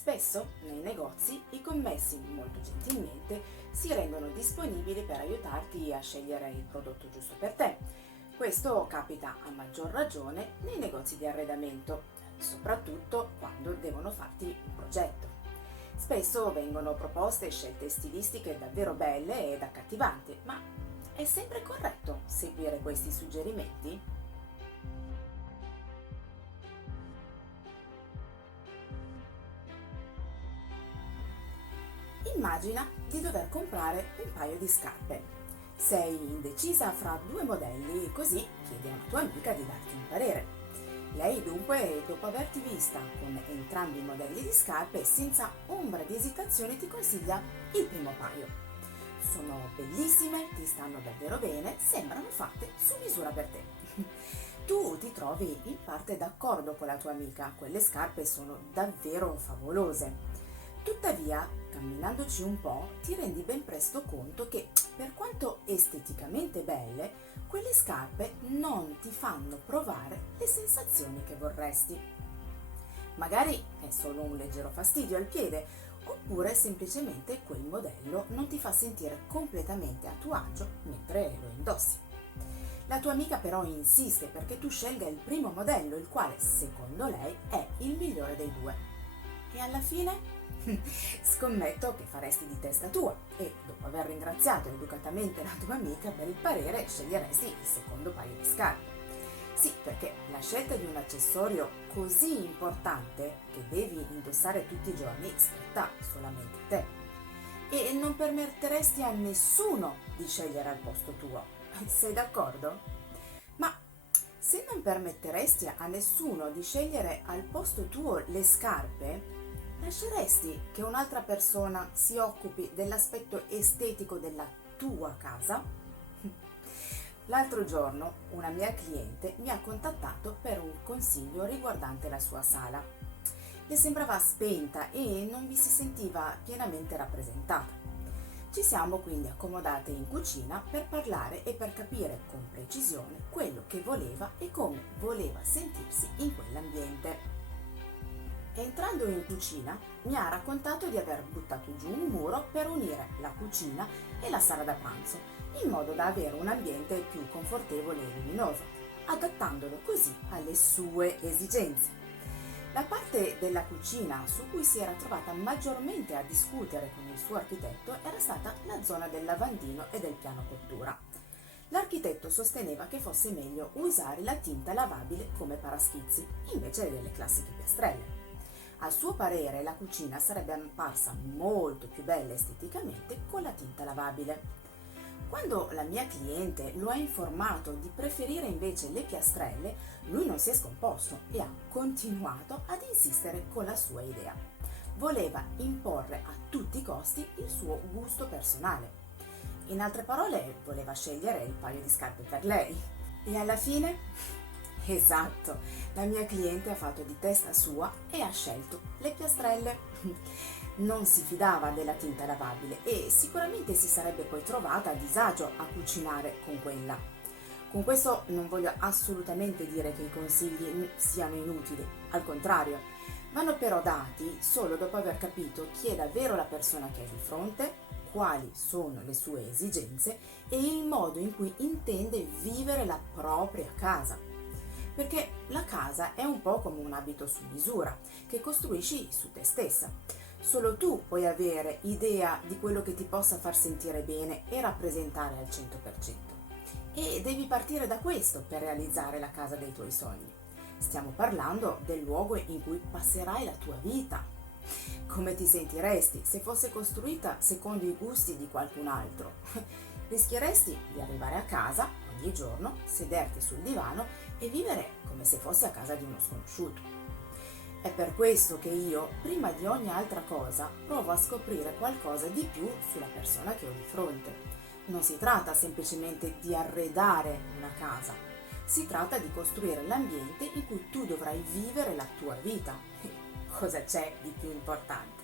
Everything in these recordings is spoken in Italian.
Spesso nei negozi i commessi molto gentilmente si rendono disponibili per aiutarti a scegliere il prodotto giusto per te. Questo capita a maggior ragione nei negozi di arredamento, soprattutto quando devono farti un progetto. Spesso vengono proposte scelte stilistiche davvero belle ed accattivanti, ma è sempre corretto seguire questi suggerimenti? Immagina di dover comprare un paio di scarpe. Sei indecisa fra due modelli, così chiedi a una tua amica di darti un parere. Lei dunque, dopo averti vista con entrambi i modelli di scarpe, senza ombra di esitazione ti consiglia il primo paio. Sono bellissime, ti stanno davvero bene, sembrano fatte su misura per te. Tu ti trovi in parte d'accordo con la tua amica, quelle scarpe sono davvero favolose. Tuttavia, camminandoci un po', ti rendi ben presto conto che, per quanto esteticamente belle, quelle scarpe non ti fanno provare le sensazioni che vorresti. Magari è solo un leggero fastidio al piede, oppure semplicemente quel modello non ti fa sentire completamente a tuo agio mentre lo indossi. La tua amica però insiste perché tu scelga il primo modello, il quale secondo lei è il migliore dei due. E alla fine? Scommetto che faresti di testa tua e, dopo aver ringraziato educatamente la tua amica per il parere, sceglieresti il secondo paio di scarpe. Sì, perché la scelta di un accessorio così importante che devi indossare tutti i giorni spetta solamente a te. E non permetteresti a nessuno di scegliere al posto tuo. Sei d'accordo? Ma se non permetteresti a nessuno di scegliere al posto tuo le scarpe, lasceresti che un'altra persona si occupi dell'aspetto estetico della tua casa? L'altro giorno una mia cliente mi ha contattato per un consiglio riguardante la sua sala. Le sembrava spenta e non vi si sentiva pienamente rappresentata. Ci siamo quindi accomodate in cucina per parlare e per capire con precisione quello che voleva e come voleva sentirsi in quell'ambiente. Entrando in cucina, mi ha raccontato di aver buttato giù un muro per unire la cucina e la sala da pranzo, in modo da avere un ambiente più confortevole e luminoso, adattandolo così alle sue esigenze. La parte della cucina su cui si era trovata maggiormente a discutere con il suo architetto era stata la zona del lavandino e del piano cottura. L'architetto sosteneva che fosse meglio usare la tinta lavabile come paraschizzi, invece delle classiche piastrelle. A suo parere la cucina sarebbe apparsa molto più bella esteticamente con la tinta lavabile. Quando la mia cliente lo ha informato di preferire invece le piastrelle, lui non si è scomposto e ha continuato ad insistere con la sua idea. Voleva imporre a tutti i costi il suo gusto personale. In altre parole, voleva scegliere il paio di scarpe per lei. E alla fine? Esatto, la mia cliente ha fatto di testa sua e ha scelto le piastrelle. Non si fidava della tinta lavabile e sicuramente si sarebbe poi trovata a disagio a cucinare con quella. Con questo non voglio assolutamente dire che i consigli siano inutili, al contrario, vanno però dati solo dopo aver capito chi è davvero la persona che è di fronte, quali sono le sue esigenze e il modo in cui intende vivere la propria casa. Perché la casa è un po' come un abito su misura che costruisci su te stessa. Solo tu puoi avere idea di quello che ti possa far sentire bene e rappresentare al 100%. E devi partire da questo per realizzare la casa dei tuoi sogni. Stiamo parlando del luogo in cui passerai la tua vita. Come ti sentiresti se fosse costruita secondo i gusti di qualcun altro? Rischieresti di arrivare a casa ogni giorno, sederti sul divano e vivere come se fossi a casa di uno sconosciuto. È per questo che io, prima di ogni altra cosa, provo a scoprire qualcosa di più sulla persona che ho di fronte. Non si tratta semplicemente di arredare una casa, si tratta di costruire l'ambiente in cui tu dovrai vivere la tua vita. Cosa c'è di più importante?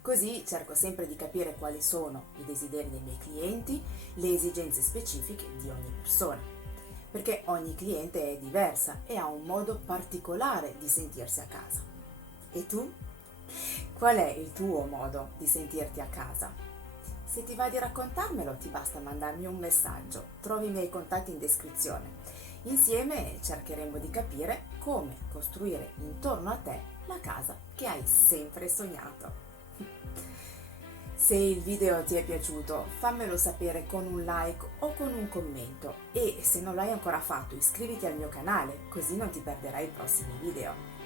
Così cerco sempre di capire quali sono i desideri dei miei clienti, le esigenze specifiche di ogni persona, perché ogni cliente è diversa e ha un modo particolare di sentirsi a casa. E tu? Qual è il tuo modo di sentirti a casa? Se ti va di raccontarmelo, ti basta mandarmi un messaggio. Trovi i miei contatti in descrizione. Insieme cercheremo di capire come costruire intorno a te la casa che hai sempre sognato. Se il video ti è piaciuto, fammelo sapere con un like o con un commento e se non l'hai ancora fatto, iscriviti al mio canale, così non ti perderai i prossimi video.